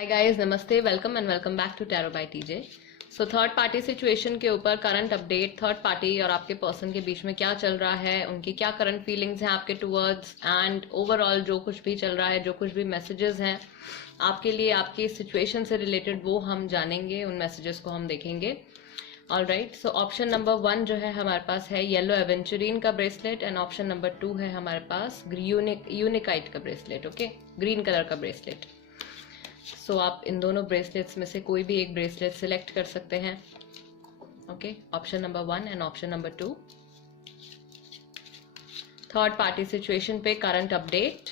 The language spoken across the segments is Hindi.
हाय गाइस, नमस्ते, welcome and welcome back to tarot by TJ. So third party situation के ऊपर करंट अपडेट, थर्ड पार्टी और आपके पर्सन के बीच में क्या चल रहा है, उनकी क्या करंट फीलिंग्स हैं आपके टूवर्ड्स, एंड ओवरऑल जो कुछ भी चल रहा है, जो कुछ भी मैसेजेस हैं आपके लिए आपकी सिचुएशन से रिलेटेड, वो हम जानेंगे, उन मैसेजेस को हम देखेंगे। ऑलराइट, सो ऑप्शन नंबर 1 जो है हमारे पास है येलो एवेंचुरीन का ब्रेसलेट, एंड ऑप्शन नंबर 2 है हमारे पास यूनिकाइट का ब्रेसलेट। ओके, ग्रीन कलर का ब्रेसलेट। सो आप इन दोनों ब्रेसलेट्स में से कोई भी एक ब्रेसलेट सिलेक्ट कर सकते हैं। Okay, option number 1 and option number 2। Third party situation पे करंट अपडेट।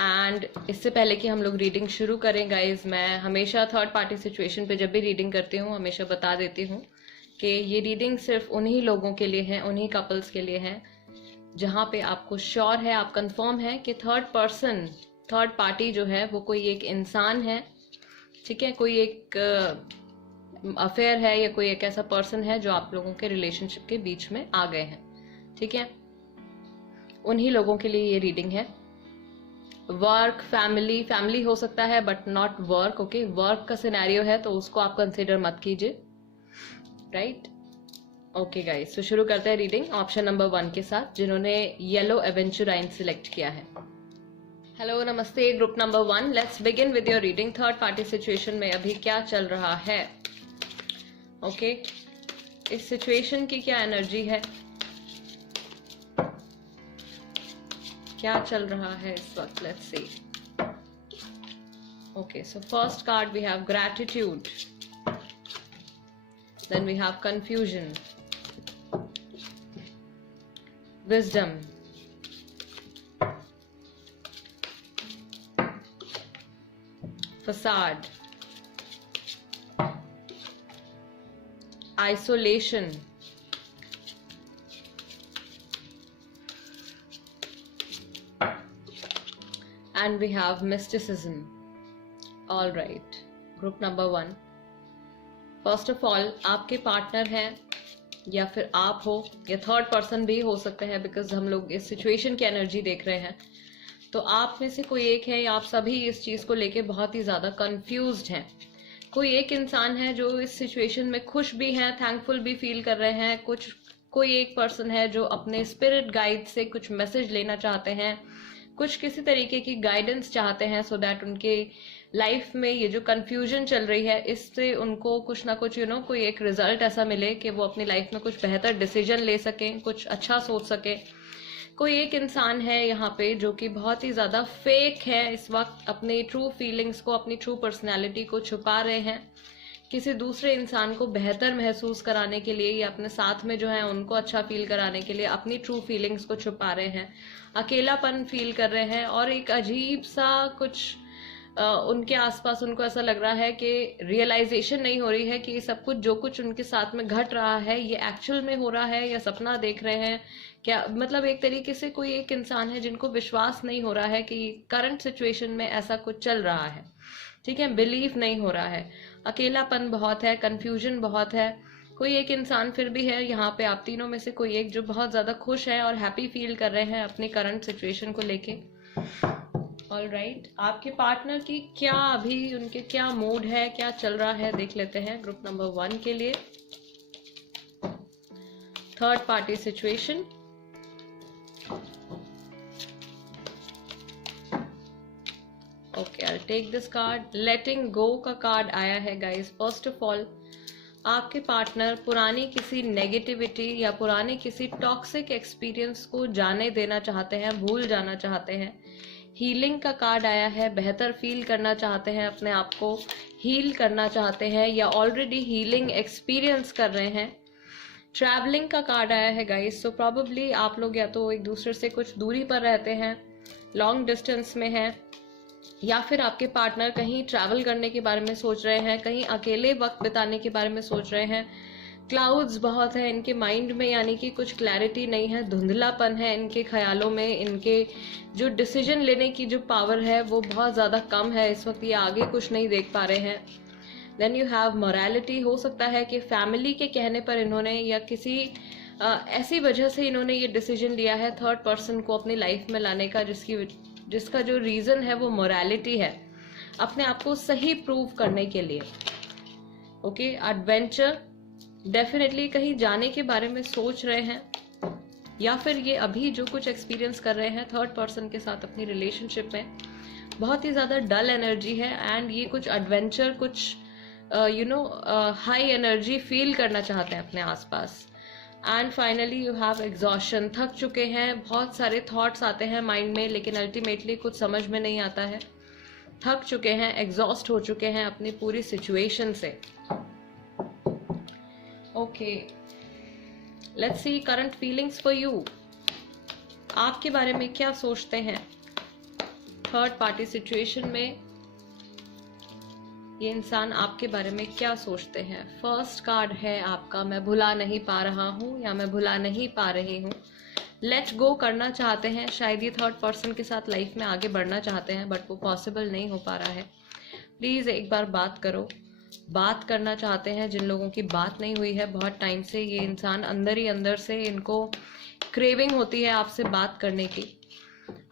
एंड इससे पहले कि हम लोग रीडिंग शुरू करें गाइज, मैं हमेशा थर्ड पार्टी सिचुएशन पे जब भी रीडिंग करती हूँ हमेशा बता देती हूँ कि ये रीडिंग सिर्फ उन्हीं लोगों के लिए है, उन्हीं कपल्स के लिए है जहाँ पे आपको श्योर है, आप कंफर्म है कि थर्ड पार्टी जो है वो कोई एक इंसान है, ठीक है, कोई एक अफेयर है या कोई एक ऐसा पर्सन है जो आप लोगों के रिलेशनशिप के बीच में आ गए हैं, ठीक है। उन्हीं लोगों के लिए ये रीडिंग है। वर्क, फैमिली हो सकता है but not work. Okay, work का सिनेरियो है तो उसको आप कंसिडर मत कीजिए, राइट। ओके गाइस, तो शुरू करते हैं रीडिंग ऑप्शन नंबर 1 के साथ, जिन्होंने येलो एवेंचुराइन सिलेक्ट किया है। हेलो, नमस्ते group number 1, let's begin with your reading. Third party situation में अभी क्या चल रहा है? ओके, इस सिचुएशन की क्या एनर्जी है, क्या चल रहा है इस वक्त? Let's see. Okay, so first card we have gratitude, then we have confusion, wisdom, facade, isolation, and we have mysticism. All right, group number 1. First of all, आपके पार्टनर हैं या फिर आप हो या थर्ड पर्सन भी हो सकते हैं, बिकॉज हम लोग इस सिचुएशन की एनर्जी देख रहे हैं। तो आप में से कोई एक है या आप सभी इस चीज को लेके बहुत ही ज्यादा कंफ्यूज्ड हैं। कोई एक इंसान है जो इस सिचुएशन में खुश भी है, थैंकफुल भी फील कर रहे हैं। कोई एक पर्सन है जो अपने स्पिरिट गाइड से कुछ मैसेज लेना चाहते हैं, कुछ किसी तरीके की गाइडेंस चाहते हैं, सो दैट उनके लाइफ में ये जो कंफ्यूजन चल रही है इससे उनको कुछ ना कुछ कोई एक रिजल्ट ऐसा मिले कि वो अपनी लाइफ में कुछ बेहतर डिसीजन ले सकें, कुछ अच्छा सोच सके। कोई एक इंसान है यहाँ पे जो कि बहुत ही ज्यादा फेक है, इस वक्त अपने ट्रू फीलिंग्स को, अपनी ट्रू पर्सनैलिटी को छुपा रहे हैं किसी दूसरे इंसान को बेहतर महसूस कराने के लिए या अपने साथ में जो है उनको अच्छा फील कराने के लिए अपनी ट्रू फीलिंग्स को छुपा रहे हैं, अकेलापन फील कर रहे हैं, और एक अजीब सा कुछ उनके आसपास उनको ऐसा लग रहा है कि रियलाइजेशन नहीं हो रही है कि सब कुछ जो कुछ उनके साथ में घट रहा है ये एक्चुअल में हो रहा है या सपना देख रहे हैं क्या। मतलब एक तरीके से कोई एक इंसान है जिनको विश्वास नहीं हो रहा है कि करंट सिचुएशन में ऐसा कुछ चल रहा है, ठीक है, बिलीव नहीं हो रहा है, अकेलापन बहुत है, कंफ्यूजन बहुत है। कोई एक इंसान फिर भी है यहाँ पे, आप तीनों में से कोई एक जो बहुत ज्यादा खुश है और हैप्पी फील कर रहे हैं अपनी करंट सिचुएशन को लेके। ऑलराइट, आपके पार्टनर की क्या अभी उनके क्या मूड है, क्या चल रहा है, देख लेते हैं ग्रुप नंबर 1 के लिए। Third party situation. Okay, I take this card. Letting go का कार्ड आया है गाइस। फर्स्ट ऑफ ऑल, आपके पार्टनर पुरानी किसी नेगेटिविटी या पुराने किसी टॉक्सिक एक्सपीरियंस को जाने देना चाहते हैं, भूल जाना चाहते हैं। हीलिंग का कार्ड आया है, बेहतर फील करना चाहते हैं, अपने आप को हील करना चाहते हैं या ऑलरेडी हीलिंग एक्सपीरियंस कर रहे हैं। ट्रैवलिंग का कार्ड आया है गाइस। सो प्रॉबेबली आप लोग या तो एक दूसरे से कुछ दूरी पर रहते हैं, लॉन्ग डिस्टेंस में है, या फिर आपके पार्टनर कहीं ट्रैवल करने के बारे में सोच रहे हैं, कहीं अकेले वक्त बिताने के बारे में सोच रहे हैं। क्लाउड्स बहुत है इनके माइंड में, यानी कि कुछ क्लैरिटी नहीं है, धुंधलापन है इनके ख्यालों में, इनके जो डिसीजन लेने की जो पावर है वो बहुत ज़्यादा कम है इस वक्त, ये आगे कुछ नहीं देख पा रहे हैं। Then you have morality. हो सकता है कि फैमिली के कहने पर इन्होंने या किसी ऐसी वजह से इन्होंने ये डिसीजन लिया है थर्ड पर्सन को अपनी लाइफ में लाने का, जिसकी जिसका जो रीजन है वो मोरालिटी है, अपने आप को सही प्रूव करने के लिए। ओके, एडवेंचर, डेफिनेटली कहीं जाने के बारे में सोच रहे हैं, या फिर ये अभी जो कुछ एक्सपीरियंस कर रहे हैं थर्ड पर्सन के साथ अपनी रिलेशनशिप में, बहुत ही ज़्यादा डल एनर्जी है एंड ये कुछ एडवेंचर, कुछ हाई एनर्जी फील करना चाहते हैं अपने आसपास। And finally you have exhaustion, थक चुके हैं, बहुत सारे थॉट्स आते हैं माइंड में लेकिन अल्टीमेटली कुछ समझ में नहीं आता है, थक चुके हैं, एग्जॉस्ट हो चुके हैं अपनी पूरी सिचुएशन से। Okay, let's see current feelings for you. आपके बारे में क्या सोचते हैं थर्ड पार्टी सिचुएशन में, ये इंसान आपके बारे में क्या सोचते हैं। फर्स्ट कार्ड है आपका मैं भुला नहीं पा रहा हूँ या मैं भुला नहीं पा रही हूँ। लेट गो करना चाहते हैं, शायद ये थर्ड पर्सन के साथ लाइफ में आगे बढ़ना चाहते हैं बट वो पॉसिबल नहीं हो पा रहा है। प्लीज़ एक बार बात करो, बात करना चाहते हैं जिन लोगों की बात नहीं हुई है बहुत टाइम से, ये इंसान अंदर ही अंदर से इनको क्रेविंग होती है आपसे बात करने की।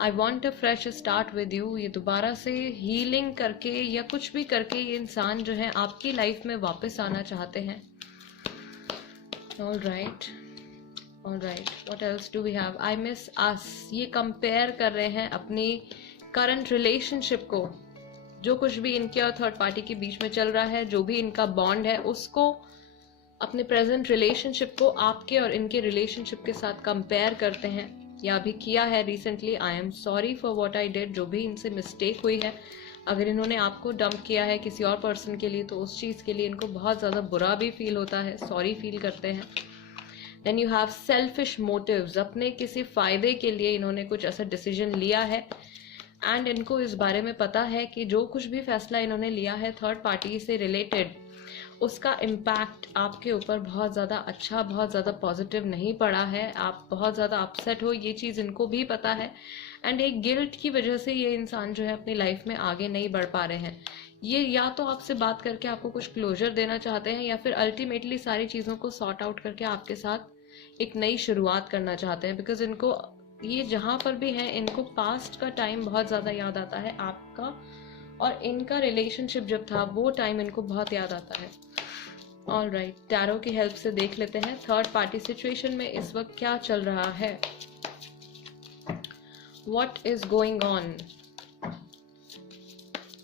I want a fresh start with you, ये दोबारा से हीलिंग करके या कुछ भी करके ये इंसान जो है आपकी लाइफ में वापस आना चाहते हैं। All right, what else do we have. I miss us, ये कंपेयर कर रहे हैं अपनी करंट रिलेशनशिप को, जो कुछ भी इनके और थर्ड पार्टी के बीच में चल रहा है, जो भी इनका बॉन्ड है उसको, अपने प्रेजेंट रिलेशनशिप को आपके और इनके रिलेशनशिप के साथ कंपेयर करते हैं या भी किया है recently. I am sorry for what I did, जो भी इनसे मिस्टेक हुई है, अगर इन्होंने आपको डंप किया है किसी और पर्सन के लिए तो उस चीज़ के लिए इनको बहुत ज़्यादा बुरा भी फील होता है, सॉरी फील करते हैं। Then you have selfish motives, अपने किसी फ़ायदे के लिए इन्होंने कुछ ऐसा डिसीजन लिया है एंड इनको इस बारे में पता है कि जो कुछ भी फैसला इन्होंने लिया है थर्ड पार्टी से रिलेटेड, उसका इम्पैक्ट आपके ऊपर बहुत ज़्यादा अच्छा, बहुत ज़्यादा पॉजिटिव नहीं पड़ा है, आप बहुत ज़्यादा अपसेट हो, ये चीज़ इनको भी पता है एंड एक गिल्ट की वजह से ये इंसान जो है अपनी लाइफ में आगे नहीं बढ़ पा रहे हैं। ये या तो आपसे बात करके आपको कुछ क्लोजर देना चाहते हैं या फिर अल्टीमेटली सारी चीज़ों को सॉर्ट आउट करके आपके साथ एक नई शुरुआत करना चाहते हैं, बिकॉज इनको ये जहाँ पर भी है इनको पास्ट का टाइम बहुत ज़्यादा याद आता है आपका, और इनका रिलेशनशिप जब था वो टाइम इनको बहुत याद आता है। ऑल राइट, टैरो की हेल्प से देख लेते हैं थर्ड पार्टी सिचुएशन में इस वक्त क्या चल रहा है। What is going on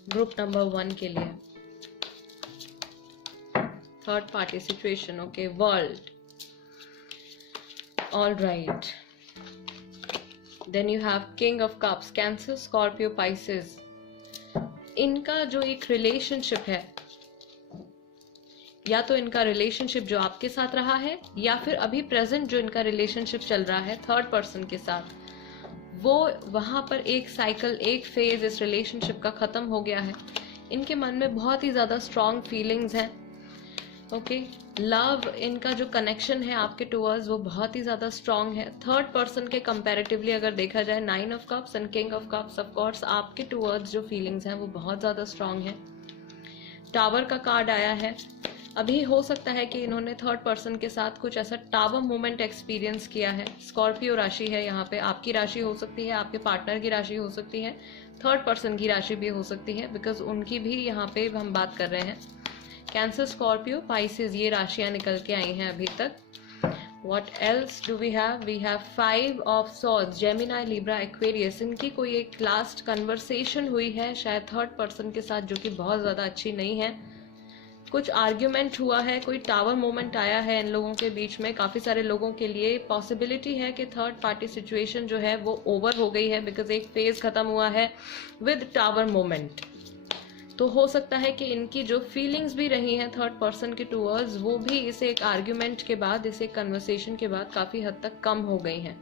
group number 1 के लिए third party situation. Okay, world. All right, then you have king of cups, Cancer, Scorpio, Pisces. इनका जो एक रिलेशनशिप है, या तो इनका रिलेशनशिप जो आपके साथ रहा है या फिर अभी प्रेजेंट जो इनका रिलेशनशिप चल रहा है थर्ड पर्सन के साथ, वो वहां पर एक साइकिल, एक फेज इस रिलेशनशिप का खत्म हो गया है। इनके मन में बहुत ही ज्यादा स्ट्रॉन्ग फीलिंग्स हैं। ओके, लव, इनका जो कनेक्शन है आपके टुवर्ड्स वो बहुत ही ज़्यादा स्ट्रॉन्ग है। थर्ड पर्सन के कंपैरेटिवली अगर देखा जाए 9 of cups and king of cups, of course आपके टुवर्ड्स जो फीलिंग्स हैं वो बहुत ज़्यादा स्ट्रॉन्ग है। टावर का कार्ड आया है। अभी हो सकता है कि इन्होंने थर्ड पर्सन के साथ कुछ ऐसा टावर मोमेंट एक्सपीरियंस किया है। स्कॉर्पियो राशि है यहाँ पे, आपकी राशि हो सकती है, आपके पार्टनर की राशि हो सकती है, थर्ड पर्सन की राशि भी हो सकती है, बिकॉज उनकी भी यहाँ पे हम बात कर रहे हैं। कैंसर, स्कॉर्पियो, पाइसेस, ये राशियां निकल के आई हैं अभी तक। What else do we have? We have 5 of swords, Gemini, Libra, Aquarius. इनकी कोई एक लास्ट कन्वर्सेशन हुई है शायद थर्ड पर्सन के साथ जो कि बहुत ज़्यादा अच्छी नहीं है। कुछ आर्ग्यूमेंट हुआ है, कोई टावर मोमेंट आया है इन लोगों के बीच में। काफ़ी सारे लोगों के लिए पॉसिबिलिटी है कि थर्ड पार्टी सिचुएशन जो है वो ओवर हो गई है, बिकॉज एक फेज खत्म हुआ है विद टावर मोमेंट। तो हो सकता है कि इनकी जो फीलिंग्स भी रही हैं थर्ड पर्सन के टूवर्ड्स, वो भी इसे एक आर्ग्यूमेंट के बाद, इसे एक कन्वर्सेशन के बाद काफ़ी हद तक कम हो गई हैं।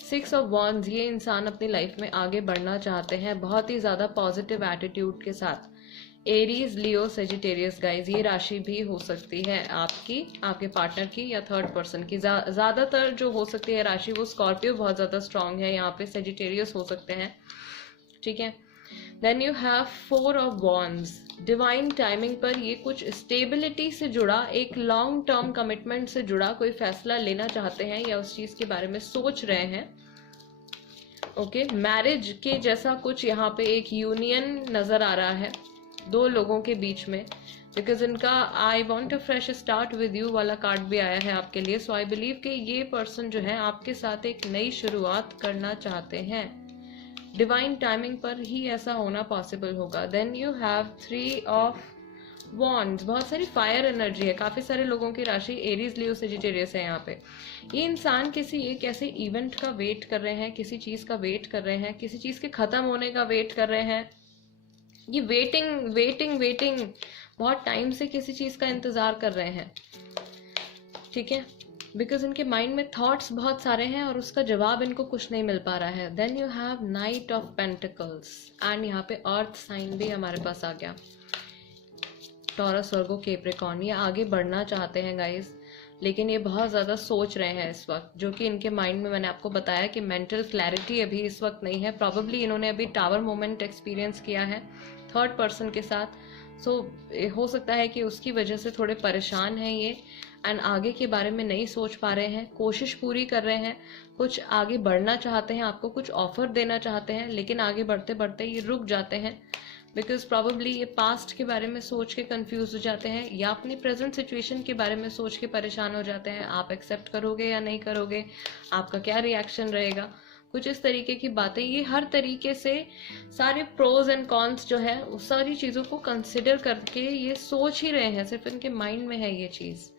6 ऑफ वॉन्ड्स, ये इंसान अपनी लाइफ में आगे बढ़ना चाहते हैं बहुत ही ज़्यादा पॉजिटिव एटीट्यूड के साथ। एरीज, लियो, सेजिटेरियस गाइज, ये राशि भी हो सकती है आपकी, आपके पार्टनर की या थर्ड पर्सन की। ज़्यादातर जो हो सकती है राशि वो स्कॉर्पियो बहुत ज़्यादा स्ट्रांग है, यहाँ पे सेजिटेरियस हो सकते हैं, ठीक है। Then you have 4 of wands, divine timing पर ये कुछ स्टेबिलिटी से जुड़ा, एक लॉन्ग टर्म कमिटमेंट से जुड़ा कोई फैसला लेना चाहते हैं या उस चीज़ के बारे में सोच रहे हैं। ओके, मैरिज के जैसा कुछ यहाँ पे एक यूनियन नजर आ रहा है दो लोगों के बीच में, बिकॉज इनका I want a fresh start with you वाला कार्ड भी आया है आपके लिए. सो आई बिलीव कि ये पर्सन जो है आपके साथ एक नई शुरुआत करना चाहते हैं. डिवाइन टाइमिंग पर ही ऐसा होना पॉसिबल होगा. Then you have 3 of wands. बहुत सारी फायर एनर्जी है. काफी सारे लोगों की राशि एरीज, लियो, सेजिटेरियस है यहाँ पे. ये इंसान किसी एक ऐसे इवेंट का वेट कर रहे हैं, किसी चीज का वेट कर रहे हैं, किसी चीज के खत्म होने का वेट कर रहे हैं. ये वेटिंग वेटिंग वेटिंग, बहुत टाइम से किसी चीज का इंतजार कर रहे हैं. ठीक है, बिकॉज इनके माइंड में थॉट्स बहुत सारे हैं और उसका जवाब इनको कुछ नहीं मिल पा रहा है. Then you have knight of pentacles and यहाँ पे अर्थ साइन भी हमारे पास आ गया. टॉरस, वर्गो, कैप्रिकॉर्न, ये आगे बढ़ना चाहते हैं गाइस, लेकिन ये बहुत ज़्यादा सोच रहे हैं इस वक्त, जो कि इनके माइंड में मैंने आपको बताया कि मेंटल क्लैरिटी अभी इस वक्त नहीं है. प्रॉबेबली इन्होंने अभी टावर मोमेंट एक्सपीरियंस किया है थर्ड पर्सन के साथ. सो हो सकता है कि उसकी वजह से थोड़े परेशान हैं ये, एंड आगे के बारे में नहीं सोच पा रहे हैं. कोशिश पूरी कर रहे हैं, कुछ आगे बढ़ना चाहते हैं, आपको कुछ ऑफर देना चाहते हैं, लेकिन आगे बढ़ते बढ़ते ये रुक जाते हैं. बिकॉज प्रॉबेबली ये पास्ट के बारे में सोच के कंफ्यूज हो जाते हैं, या अपनी प्रेजेंट सिचुएशन के बारे में सोच के परेशान हो जाते हैं. आप एक्सेप्ट करोगे या नहीं करोगे, आपका क्या रिएक्शन रहेगा, कुछ इस तरीके की बातें. ये हर तरीके से सारे प्रोज एंड कॉन्स जो है उस सारी चीज़ों को कंसिडर करके ये सोच ही रहे हैं, सिर्फ इनके माइंड में है ये चीज़.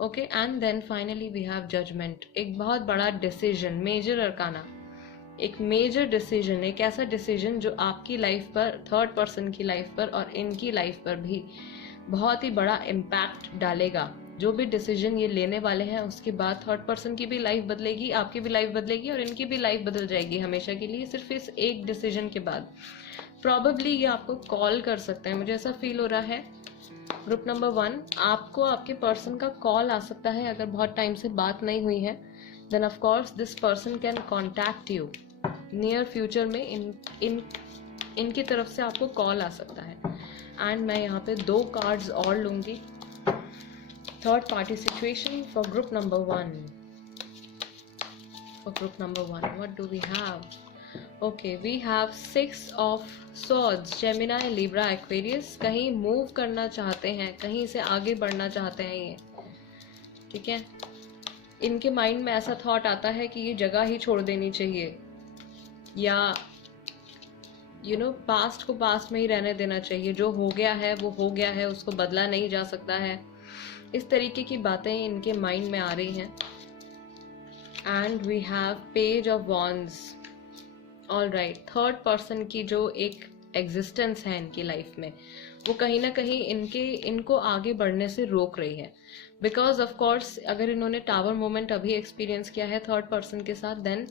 Okay, and then finally we have judgement. एक बहुत बड़ा डिसीजन, मेजर अरकाना, एक मेजर डिसीजन, एक ऐसा डिसीजन जो आपकी लाइफ पर, थर्ड पर्सन की लाइफ पर और इनकी लाइफ पर भी बहुत ही बड़ा इम्पैक्ट डालेगा. जो भी डिसीजन ये लेने वाले हैं उसके बाद थर्ड पर्सन की भी लाइफ बदलेगी, आपकी भी लाइफ बदलेगी और इनकी भी लाइफ बदल जाएगी हमेशा के लिए, सिर्फ इस एक डिसीजन के बाद. प्रॉबेबली ये आपको कॉल कर सकते हैं, मुझे ऐसा फील हो रहा है. ग्रुप नंबर 1, आपको आपके पर्सन का कॉल आ सकता है. अगर बहुत टाइम से बात नहीं हुई है, then of course this person can contact you. Near future में इनकी तरफ से आपको कॉल आ सकता है. एंड मैं यहाँ पे 2 कार्ड्स और लूंगी. Third party situation for group number 1. For group number 1, what do we have? Okay, we have 6 of swords. Gemini, Libra, Aquarius. कहीं मूव करना चाहते हैं, कहीं से आगे बढ़ना चाहते हैं ये. ठीक है, इनके माइंड में ऐसा थॉट आता है कि ये जगह ही छोड़ देनी चाहिए, या पास्ट को पास्ट में ही रहने देना चाहिए. जो हो गया है वो हो गया है, उसको बदला नहीं जा सकता है. इस तरीके की बातें इनके माइंड में आ रही हैं. And we have page of wands. All right, third person की जो एक एग्जिस्टेंस है इनकी लाइफ में, वो कहीं ना कहीं इनको आगे बढ़ने से रोक रही है. बिकॉज ऑफ कोर्स अगर इन्होंने टावर मोमेंट अभी एक्सपीरियंस किया है थर्ड पर्सन के साथ, देन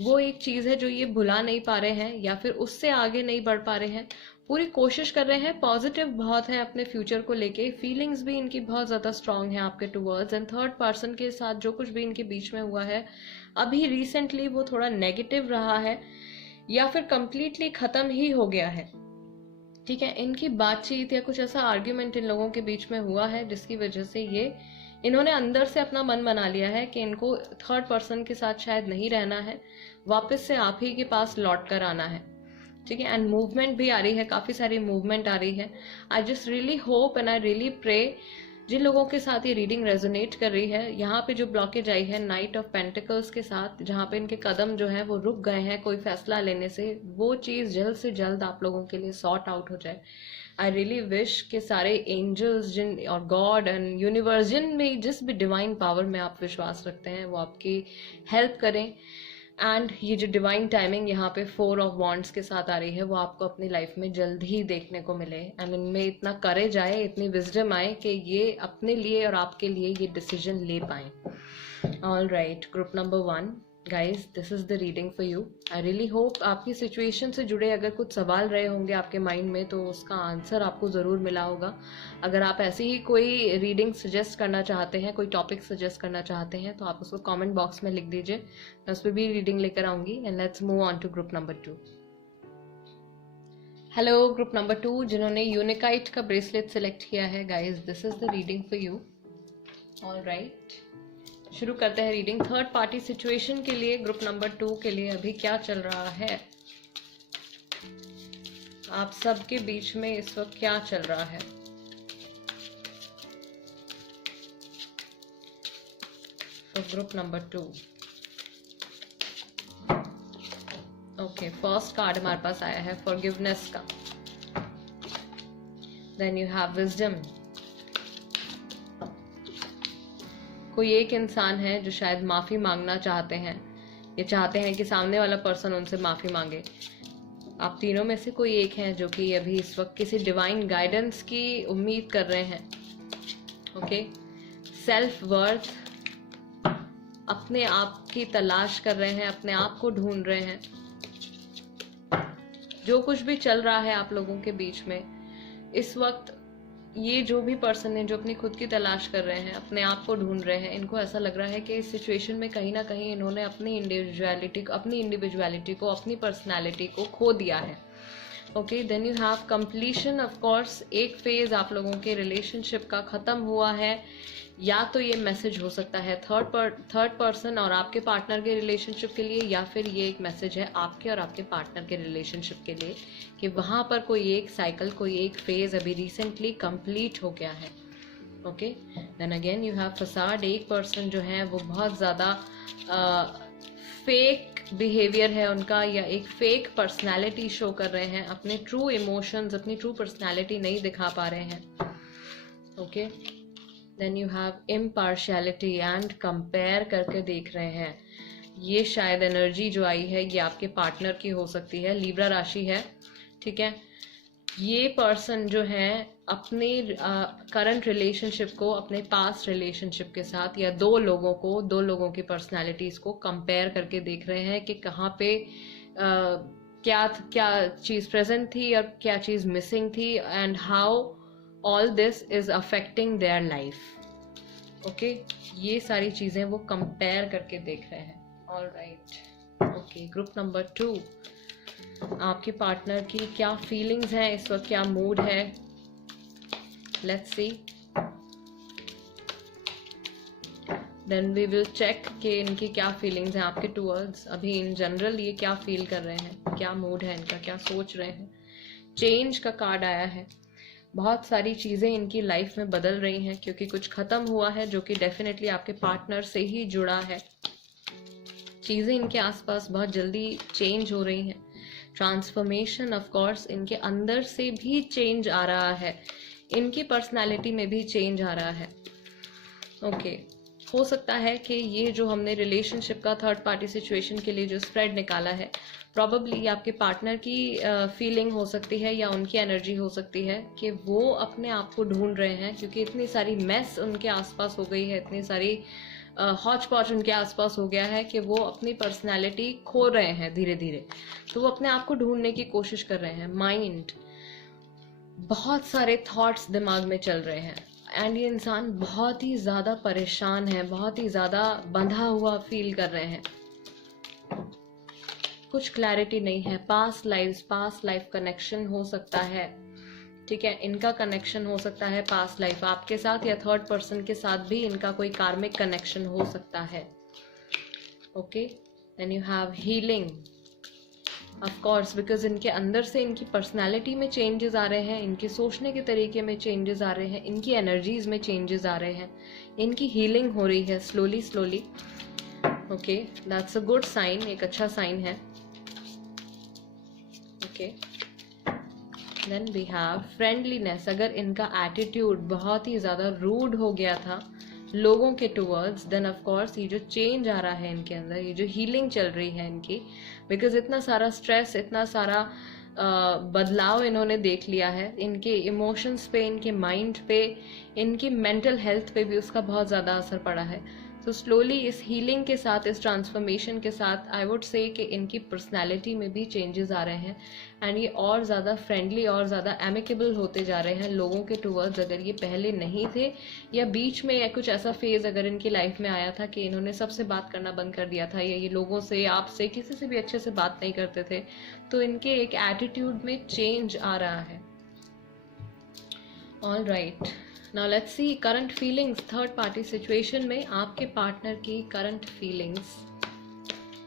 वो एक चीज़ है जो ये भुला नहीं पा रहे हैं, या फिर उससे आगे नहीं बढ़ पा रहे हैं. पूरी कोशिश कर रहे हैं, पॉजिटिव बहुत है अपने फ्यूचर को लेके, फीलिंग्स भी इनकी बहुत ज़्यादा स्ट्रांग है आपके टूवर्ड्स. एंड थर्ड पर्सन के साथ जो कुछ भी इनके बीच में हुआ है अभी रिसेंटली, वो थोड़ा नेगेटिव रहा है या फिर कंप्लीटली ख़त्म ही हो गया है. ठीक है, इनकी बातचीत या कुछ ऐसा आर्ग्यूमेंट इन लोगों के बीच में हुआ है जिसकी वजह से इन्होंने अंदर से अपना मन बना लिया है कि इनको थर्ड पर्सन के साथ शायद नहीं रहना है, वापस से आप ही के पास लौट कर आना है. ठीक है, एंड मूवमेंट भी आ रही है, काफ़ी सारी मूवमेंट आ रही है. I just really hope and I really pray, जिन लोगों के साथ ये रीडिंग रेजोनेट कर रही है, यहाँ पे जो ब्लॉकेज आई है नाइट ऑफ पेंटिकल्स के साथ, जहाँ पे इनके कदम जो है वो रुक गए हैं कोई फैसला लेने से, वो चीज़ जल्द से जल्द आप लोगों के लिए सॉर्ट आउट हो जाए. आई रियली विश कि सारे एंजल्स जिन और गॉड एंड यूनिवर्स जिन में जिस भी डिवाइन पावर में आप विश्वास रखते हैं वो आपकी हेल्प करें. एंड ये जो डिवाइन टाइमिंग यहाँ पे 4 ऑफ वॉन्ड्स के साथ आ रही है वो आपको अपनी लाइफ में जल्द ही देखने को मिले. एंड इनमें इतना करेज आए, इतनी विजडम आए कि ये अपने लिए और आपके लिए ये डिसीजन ले पाएं. All right, group number 1, guys this is the reading for you. I really hope आपकी सिचुएशन से जुड़े अगर कुछ सवाल रहे होंगे आपके माइंड में तो उसका आंसर आपको ज़रूर मिला होगा. अगर आप ऐसी ही कोई रीडिंग सजेस्ट करना चाहते हैं, कोई टॉपिक सजेस्ट करना चाहते हैं, तो आप उसको कमेंट बॉक्स में लिख दीजिए, मैं उस पर भी रीडिंग लेकर आऊँगी. And let's move on to group number 2. Hello group number 2, जिन्होंने यूनिकाइट का ब्रेसलेट सेलेक्ट किया है, guys this is the reading for you. All right, शुरू करते हैं रीडिंग। थर्ड पार्टी सिचुएशन के लिए ग्रुप नंबर 2 के लिए अभी क्या चल रहा है, आप सबके बीच में इस वक्त क्या चल रहा है। Group number 2, okay, first card हमारे पास आया है फॉरगिवनेस का। Then you have wisdom. कोई एक इंसान है जो शायद माफी मांगना चाहते हैं, ये चाहते हैं कि सामने वाला पर्सन उनसे माफी मांगे। आप तीनों में से कोई एक है जो कि अभी इस वक्त किसी डिवाइन गाइडेंस की उम्मीद कर रहे हैं। ओके, सेल्फ वर्थ, अपने आप की तलाश कर रहे हैं, अपने आप को ढूंढ रहे हैं। जो कुछ भी चल रहा है आप लोगों के बीच में इस वक्त, ये जो भी पर्सन है जो अपनी खुद की तलाश कर रहे हैं, अपने आप को ढूंढ रहे हैं, इनको ऐसा लग रहा है कि इस सिचुएशन में कहीं ना कहीं इन्होंने अपनी इंडिविजुअलिटी को, अपनी पर्सनालिटी को खो दिया है। Okay, then you have completion. Of course एक फेज आप लोगों के रिलेशनशिप का खत्म हुआ है, या तो ये मैसेज हो सकता है थर्ड पर्सन और आपके पार्टनर के रिलेशनशिप के लिए, या फिर ये एक मैसेज है आपके और आपके पार्टनर के रिलेशनशिप के लिए कि वहाँ पर कोई एक साइकिल, कोई एक फेज अभी रिसेंटली कंप्लीट हो गया है। Okay, then again you have facade. एक पर्सन जो है वो बहुत ज़्यादा फेक बिहेवियर है उनका, या एक फेक पर्सनैलिटी शो कर रहे हैं, अपने ट्रू इमोशंस, अपनी ट्रू पर्सनैलिटी नहीं दिखा पा रहे हैं। Okay, then you have impartiality and compare करके देख रहे हैं। ये शायद एनर्जी जो आई है ये आपके पार्टनर की हो सकती है, लिब्रा राशि है, ठीक है। ये पर्सन जो है अपने करंट रिलेशनशिप को अपने पास्ट रिलेशनशिप के साथ, या दो लोगों की पर्सनालिटीज को कंपेयर करके देख रहे हैं कि कहाँ पे क्या चीज़ प्रेजेंट थी और क्या चीज़ मिसिंग थी, and how all this is affecting their life. Okay, ये सारी चीज़ें वो कंपेयर करके देख रहे हैं। ऑलराइट, ओके, ग्रुप नंबर 2, आपके पार्टनर की क्या फीलिंग्स हैं इस वक्त, क्या मूड है, let's see. Then we will check कि इनकी क्या फीलिंग्स हैं आपके टूवर्ड्स। अभी इन जनरल ये क्या फील कर रहे हैं, क्या मूड है इनका, क्या सोच रहे हैं। चेंज का कार्ड आया है, बहुत सारी चीज़ें इनकी लाइफ में बदल रही हैं क्योंकि कुछ ख़त्म हुआ है जो कि डेफिनेटली आपके पार्टनर से ही जुड़ा है। चीज़ें इनके आसपास बहुत जल्दी चेंज हो रही हैं। ट्रांसफॉर्मेशन, ऑफ कोर्स, इनके अंदर से भी चेंज आ रहा है, इनकी पर्सनालिटी में भी चेंज आ रहा है। ओके, हो सकता है कि ये जो हमने रिलेशनशिप का थर्ड पार्टी सिचुएशन के लिए जो स्प्रेड निकाला है, प्रॉबेबली आपके पार्टनर की फीलिंग हो सकती है या उनकी एनर्जी हो सकती है कि वो अपने आप को ढूंढ रहे हैं, क्योंकि इतनी सारी मेस उनके आसपास हो गई है, इतनी सारी हॉच पॉच उनके आसपास हो गया है कि वो अपनी पर्सनैलिटी खो रहे हैं धीरे धीरे। तो वो अपने आप को ढूंढने की कोशिश कर रहे हैं। माइंड, बहुत सारे थॉट्स दिमाग में चल रहे हैं, एंड ये इंसान बहुत ही ज़्यादा परेशान है, बहुत ही ज़्यादा बंधा हुआ फील कर रहे हैं। कुछ क्लैरिटी नहीं है। पास्ट लाइफ कनेक्शन हो सकता है, ठीक है, इनका कनेक्शन हो सकता है पास्ट लाइफ आपके साथ, या थर्ड पर्सन के साथ भी इनका कोई कार्मिक कनेक्शन हो सकता है। Okay, then you have healing. Of course, because इनके अंदर से इनकी पर्सनालिटी में चेंजेस आ रहे हैं, इनके सोचने के तरीके में चेंजेस आ रहे हैं, इनकी एनर्जीज में चेंजेस आ रहे हैं, इनकी हीलिंग हो रही है slowly. Okay, that's a good sign, एक अच्छा साइन है। Okay, then we have friendliness. अगर इनका एटीट्यूड बहुत ही ज़्यादा रूड हो गया था लोगों के टूवर्ड्स, देन ऑफ कोर्स ये जो चेंज आ रहा है इनके अंदर, ये जो हीलिंग चल रही है इनकी, बिकॉज इतना सारा स्ट्रेस, इतना सारा बदलाव इन्होंने देख लिया है, इनके इमोशंस पे, इनके माइंड पे, इनकी मेंटल हेल्थ पे भी उसका बहुत ज़्यादा असर पड़ा है। तो स्लोली इस हीलिंग के साथ, इस ट्रांसफॉर्मेशन के साथ, आई वुड से कि इनकी पर्सनैलिटी में भी चेंजेस आ रहे हैं, एंड ये और ज़्यादा फ्रेंडली और ज़्यादा एमिकेबल होते जा रहे हैं लोगों के टूवर्ड्स। अगर ये पहले नहीं थे, या बीच में या कुछ ऐसा फेज़ अगर इनकी लाइफ में आया था कि इन्होंने सबसे बात करना बंद कर दिया था, या ये लोगों से, आपसे, किसी से भी अच्छे से बात नहीं करते थे, तो इनके एक एटीट्यूड में चेंज आ रहा है। All right, now let's see current feelings third party situation में आपके पार्टनर की करंट फीलिंग्स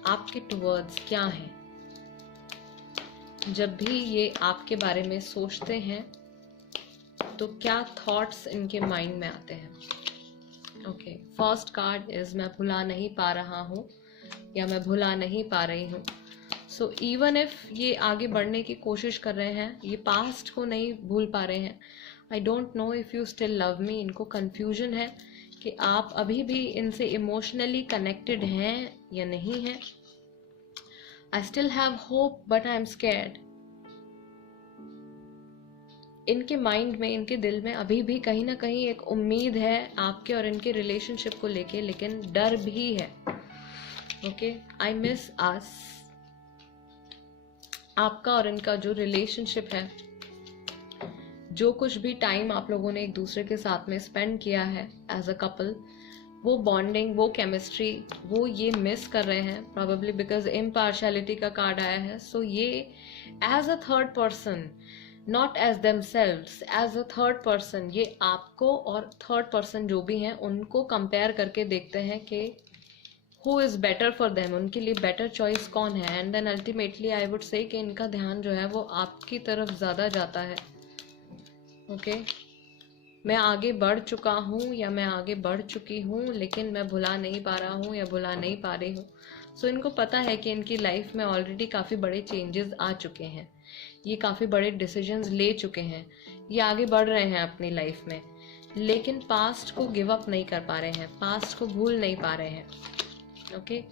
आपके टुवर्ड्स क्या हैं। जब भी ये आपके बारे में सोचते हैं तो क्या थॉट्स इनके माइंड में आते हैं। ओके, फर्स्ट कार्ड इज मैं भुला नहीं पा रहा हूँ या मैं भुला नहीं पा रही हूँ। सो इवन इफ ये आगे बढ़ने की कोशिश कर रहे हैं, ये पास्ट को नहीं भूल पा रहे हैं। I don't know if you still love me, इनको कंफ्यूजन है कि आप अभी भी इनसे इमोशनली कनेक्टेड हैं या नहीं हैं। I still have hope but I am scared. इनके माइंड में, इनके दिल में अभी भी कहीं ना कहीं एक उम्मीद है आपके और इनके रिलेशनशिप को लेके, लेकिन डर भी है। ओके, आई मिस अस। आपका और इनका जो रिलेशनशिप है, जो कुछ भी टाइम आप लोगों ने एक दूसरे के साथ में स्पेंड किया है एज अ कपल, वो बॉन्डिंग, वो केमिस्ट्री, वो ये मिस कर रहे हैं। प्रोबेबली बिकॉज इम्पार्शियलिटी का कार्ड आया है। सो ये as a third person, not as themselves, as a third person, ये आपको और थर्ड पर्सन जो भी हैं उनको कंपेयर करके देखते हैं कि who is better for them, उनके लिए बेटर चॉइस कौन है। And then ultimately I would say कि इनका ध्यान जो है वो आपकी तरफ ज़्यादा जाता है। ओके, मैं आगे बढ़ चुका हूँ या मैं आगे बढ़ चुकी हूँ, लेकिन मैं भुला नहीं पा रहा हूँ या भुला नहीं पा रही हूँ। सो इनको पता है कि इनकी लाइफ में ऑलरेडी काफ़ी बड़े चेंजेस आ चुके हैं, ये काफ़ी बड़े डिसीजंस ले चुके हैं, ये आगे बढ़ रहे हैं अपनी लाइफ में, लेकिन पास्ट को गिव अप नहीं कर पा रहे हैं, पास्ट को भूल नहीं पा रहे हैं। ओके,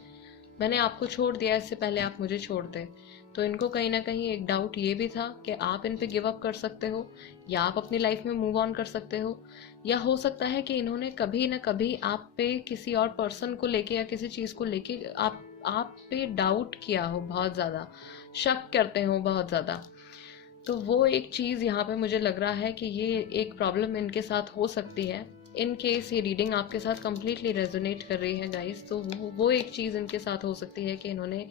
मैंने आपको छोड़ दिया, इससे पहले आप मुझे छोड़ते, तो इनको कहीं ना कहीं एक डाउट ये भी था कि आप इन पे गिव अप कर सकते हो या आप अपनी लाइफ में मूव ऑन कर सकते हो, या हो सकता है कि इन्होंने कभी ना कभी आप पे किसी और पर्सन को लेके या किसी चीज़ को लेके आप पे डाउट किया हो, बहुत ज़्यादा शक करते हो बहुत ज़्यादा। तो वो एक चीज़ यहाँ पे मुझे लग रहा है कि ये एक प्रॉब्लम इनके साथ हो सकती है। इन केस ये रीडिंग आपके साथ कंप्लीटली रेजोनेट कर रही है गाइस, तो वो एक चीज़ इनके साथ हो सकती है कि इन्होंने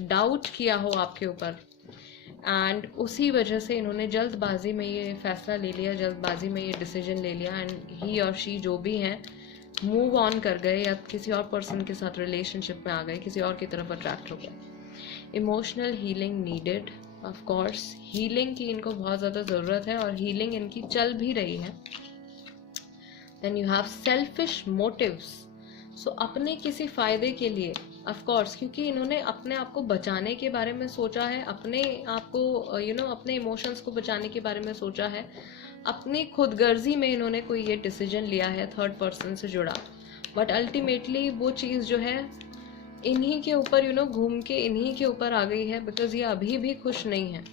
डाउट किया हो आपके ऊपर, एंड उसी वजह से इन्होंने जल्दबाजी में ये फैसला ले लिया, जल्दबाजी में ये डिसीजन ले लिया, एंड ही और शी जो भी हैं मूव ऑन कर गए या किसी और पर्सन के साथ रिलेशनशिप में आ गए, किसी और की तरफ अट्रैक्ट हो गए। Emotional healing needed, of course healing की इनको बहुत ज़्यादा ज़रूरत है और हीलिंग इनकी चल भी रही है। Then you have selfish motives, so अपने किसी फ़ायदे के लिए, ऑफ कोर्स, क्योंकि इन्होंने अपने आप को बचाने के बारे में सोचा है, अपने आप को अपने इमोशंस को बचाने के बारे में सोचा है, अपनी खुदगर्जी में इन्होंने कोई ये डिसीजन लिया है थर्ड पर्सन से जुड़ा, बट अल्टीमेटली वो चीज़ जो है इन्हीं के ऊपर घूम के इन्हीं के ऊपर आ गई है, बिकॉज ये अभी भी खुश नहीं है।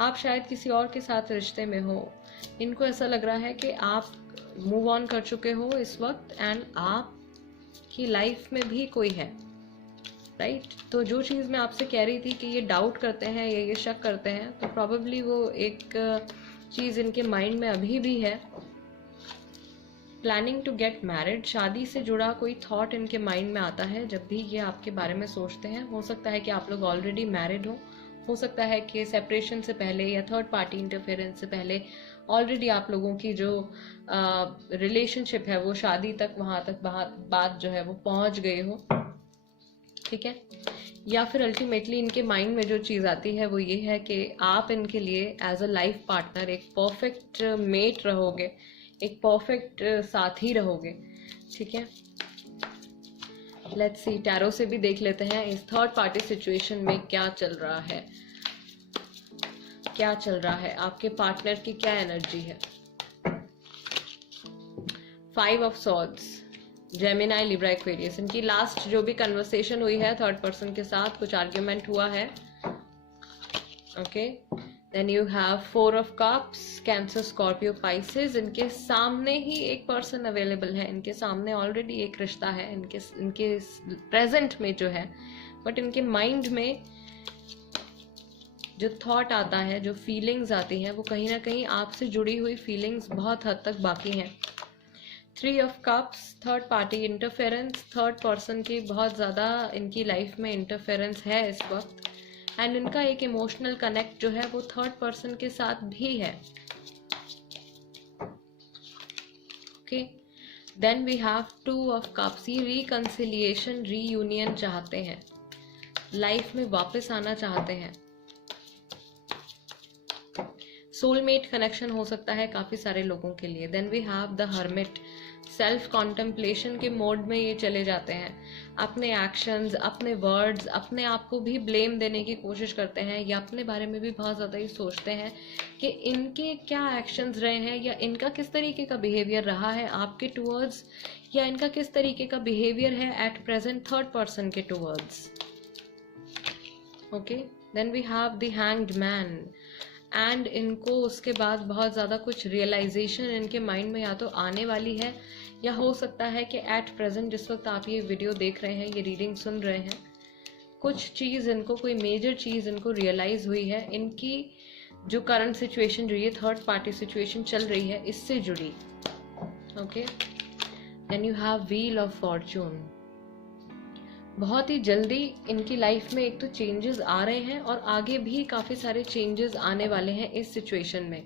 आप शायद किसी और के साथ रिश्ते में हो, इनको ऐसा लग रहा है कि आप मूव ऑन कर चुके हो इस वक्त एंड आप की लाइफ में भी कोई है, राइट। तो जो चीज़ मैं आपसे कह रही थी कि ये डाउट करते हैं या ये शक करते हैं, तो प्रॉबेबली वो एक चीज़ इनके माइंड में अभी भी है। प्लानिंग टू गेट मैरिड, शादी से जुड़ा कोई थॉट इनके माइंड में आता है जब भी ये आपके बारे में सोचते हैं। हो सकता है कि आप लोग ऑलरेडी मैरिड हो सकता है कि सेपरेशन से पहले या थर्ड पार्टी इंटरफेरेंस से पहले ऑलरेडी आप लोगों की जो रिलेशनशिप है वो शादी तक, वहाँ तक बात जो है वो पहुँच गई हो, ठीक है। या फिर अल्टीमेटली इनके माइंड में जो चीज़ आती है वो ये है कि आप इनके लिए एज अ लाइफ पार्टनर एक परफेक्ट मेट रहोगे, एक परफेक्ट साथी रहोगे, ठीक है। लेट्स सी, टैरो से भी देख लेते हैं इस थर्ड पार्टी सिचुएशन में क्या चल रहा है, क्या चल रहा है, आपके पार्टनर की क्या एनर्जी है। 5 of swords, Gemini, Libra, Aquarius, इनकी लास्ट जो भी कन्वर्सेशन हुई है थर्ड पर्सन के साथ, कुछ आर्ग्यूमेंट हुआ है, okay. Then you have 4 of cups, Cancer, Scorpio, Pisces, इनके सामने ही एक पर्सन अवेलेबल है, इनके सामने ऑलरेडी एक रिश्ता है इनके प्रेजेंट में जो है, बट इनके माइंड में जो थॉट आता है, जो फीलिंग्स आती हैं, वो कहीं ना कहीं आपसे जुड़ी हुई फीलिंग्स बहुत हद तक बाकी हैं। 3 of cups, third party interference, third person की बहुत ज़्यादा इनकी लाइफ में इंटरफेरेंस है इस वक्त, एंड इनका एक इमोशनल कनेक्ट जो है वो थर्ड पर्सन के साथ भी है। Okay, then we have 2 of cups, ये रिकंसिलिएशन, रीयूनियन चाहते हैं, लाइफ में वापस आना चाहते हैं, सोलमेट कनेक्शन हो सकता है काफ़ी सारे लोगों के लिए। Then we have the hermit, self contemplation के मोड में ये चले जाते हैं, अपने एक्शंस, अपने वर्ड्स, अपने आप को भी ब्लेम देने की कोशिश करते हैं, या अपने बारे में भी बहुत ज़्यादा ही सोचते हैं कि इनके क्या एक्शंस रहे हैं, या इनका किस तरीके का बिहेवियर रहा है आपके टूवर्ड्स, या इनका किस तरीके का बिहेवियर है एट प्रेजेंट थर्ड पर्सन के towards. Okay, then we have the hanged man, and इनको उसके बाद बहुत ज़्यादा कुछ रियलाइजेशन इनके माइंड में या तो आने वाली है, या हो सकता है कि एट प्रेजेंट जिस वक्त आप ये वीडियो देख रहे हैं, ये रीडिंग सुन रहे हैं, कुछ चीज़ इनको, कोई मेजर चीज़ इनको रियलाइज़ हुई है, इनकी जो करंट सिचुएशन जो ये थर्ड पार्टी सिचुएशन चल रही है इससे जुड़ी। Okay, then you have wheel of fortune, बहुत ही जल्दी इनकी लाइफ में एक तो चेंजेस आ रहे हैं और आगे भी काफ़ी सारे चेंजेस आने वाले हैं इस सिचुएशन में।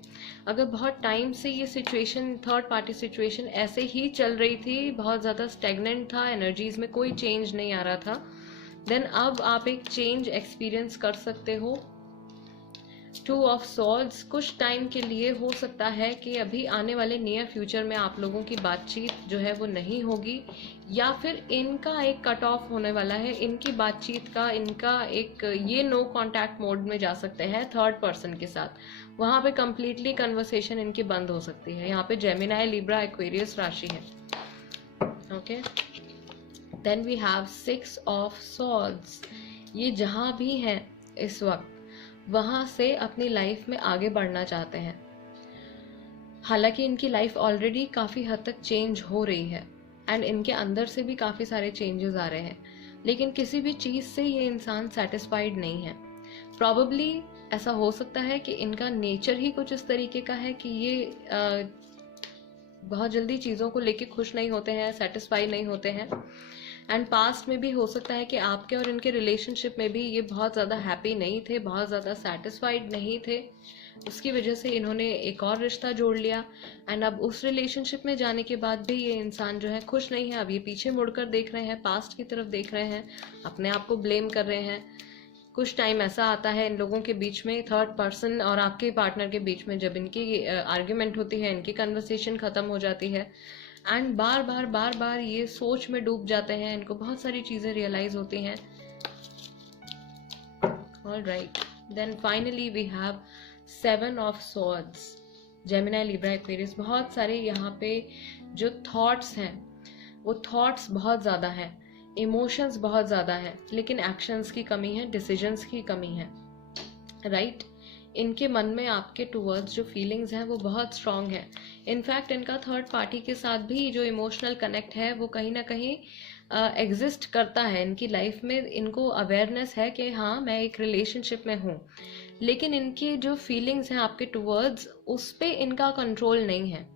अगर बहुत टाइम से ये सिचुएशन, थर्ड पार्टी सिचुएशन ऐसे ही चल रही थी, बहुत ज़्यादा स्टेगनेंट था, एनर्जीज में कोई चेंज नहीं आ रहा था, देन अब आप एक चेंज एक्सपीरियंस कर सकते हो। 2 ऑफ सॉर्ड्स, कुछ टाइम के लिए हो सकता है कि अभी आने वाले नियर फ्यूचर में आप लोगों की बातचीत जो है वो नहीं होगी, या फिर इनका एक कट ऑफ होने वाला है, इनकी बातचीत का, इनका एक ये नो कांटेक्ट मोड में जा सकते हैं थर्ड पर्सन के साथ, वहाँ पे कंप्लीटली कन्वर्सेशन इनकी बंद हो सकती है। यहाँ पे जेमिनाई, लिब्रा, एक्वेरियस राशि है। Okay, then we have 6 of swords, ये जहाँ भी हैं इस वक्त वहाँ से अपनी लाइफ में आगे बढ़ना चाहते हैं। हालांकि इनकी लाइफ ऑलरेडी काफ़ी हद तक चेंज हो रही है एंड इनके अंदर से भी काफ़ी सारे चेंजेस आ रहे हैं, लेकिन किसी भी चीज़ से ये इंसान सेटिस्फाइड नहीं है। प्रॉबेबली ऐसा हो सकता है कि इनका नेचर ही कुछ इस तरीके का है कि ये बहुत जल्दी चीज़ों को लेके खुश नहीं होते हैं, सेटिस्फाई नहीं होते हैं, एंड पास्ट में भी हो सकता है कि आपके और इनके रिलेशनशिप में भी ये बहुत ज़्यादा हैप्पी नहीं थे, बहुत ज़्यादा सेटिस्फाइड नहीं थे, उसकी वजह से इन्होंने एक और रिश्ता जोड़ लिया, एंड अब उस रिलेशनशिप में जाने के बाद भी ये इंसान जो है खुश नहीं है। अब ये पीछे मुड़कर देख रहे हैं, पास्ट की तरफ देख रहे हैं, अपने आप को ब्लेम कर रहे हैं। कुछ टाइम ऐसा आता है इन लोगों के बीच में, थर्ड पर्सन और आपके पार्टनर के बीच में, जब इनकी आर्ग्यूमेंट होती है, इनकी कन्वर्सेशन ख़त्म हो जाती है, एंड बार बार ये सोच में डूब जाते हैं, इनको बहुत सारी चीज़ें रियलाइज होती हैं। All right, then finally we have 7 of swords, Gemini, Libra, Aquarius. बहुत सारे यहाँ पे जो थॉट्स हैं वो थॉट्स बहुत ज़्यादा हैं, इमोशंस बहुत ज़्यादा हैं, लेकिन एक्शंस की कमी है, डिसीजंस की कमी है। राइट, इनके मन में आपके टूवर्ड्स जो फीलिंग्स हैं वो बहुत स्ट्रांग है। इनफैक्ट इनका थर्ड पार्टी के साथ भी जो इमोशनल कनेक्ट है वो कहीं ना कहीं एग्जिस्ट करता है इनकी लाइफ में। इनको अवेयरनेस है कि हाँ मैं एक रिलेशनशिप में हूँ, लेकिन इनकी जो फीलिंग्स हैं आपके टूवर्ड्स उस पर इनका कंट्रोल नहीं है।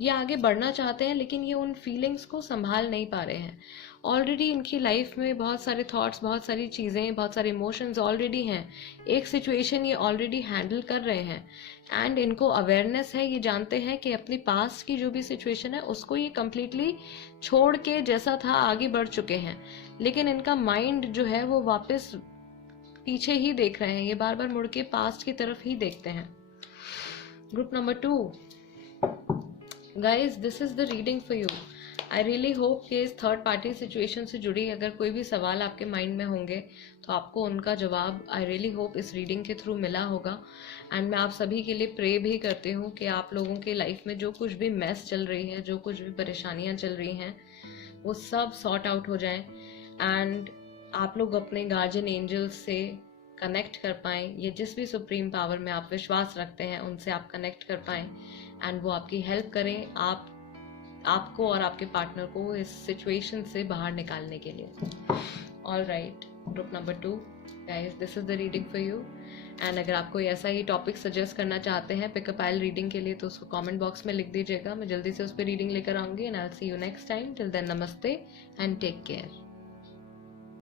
ये आगे बढ़ना चाहते हैं लेकिन ये उन फीलिंग्स को संभाल नहीं पा रहे हैं। ऑलरेडी इनकी लाइफ में बहुत सारे थॉट्स, बहुत सारी चीज़ें, बहुत सारे इमोशंस ऑलरेडी हैं, एक सिचुएशन ये ऑलरेडी हैंडल कर रहे हैं, एंड इनको अवेयरनेस है, ये जानते हैं कि अपनी पास्ट की जो भी सिचुएशन है उसको ये कम्प्लीटली छोड़ के जैसा था आगे बढ़ चुके हैं, लेकिन इनका माइंड जो है वो वापस पीछे ही देख रहे हैं, ये बार बार मुड़ के पास्ट की तरफ ही देखते हैं। Group number 2, guys this is the reading for you. I really hope कि इस थर्ड पार्टी सिचुएशन से जुड़ी अगर कोई भी सवाल आपके माइंड में होंगे तो आपको उनका जवाब आई रियली होप इस रीडिंग के थ्रू मिला होगा। एंड मैं आप सभी के लिए प्रे भी करती हूँ कि आप लोगों के लाइफ में जो कुछ भी मेस चल रही है, जो कुछ भी परेशानियाँ चल रही हैं, वो सब सॉर्ट आउट हो जाएं, एंड आप लोग अपने गार्जियन एंजल्स से कनेक्ट कर पाएँ, ये जिस भी सुप्रीम पावर में आप विश्वास रखते हैं उनसे आप कनेक्ट कर पाएँ, एंड वो आपकी हेल्प करें आपको और आपके पार्टनर को इस सिचुएशन से बाहर निकालने के लिए। All right, group number 2, guys this is the reading for you. And अगर आप कोई ऐसा ही टॉपिक सजेस्ट करना चाहते हैं पिकअप आइल रीडिंग के लिए तो उसको कमेंट बॉक्स में लिख दीजिएगा, मैं जल्दी से उस पर रीडिंग लेकर आऊंगी। And I will see you next time. Till then नमस्ते एंड टेक केयर।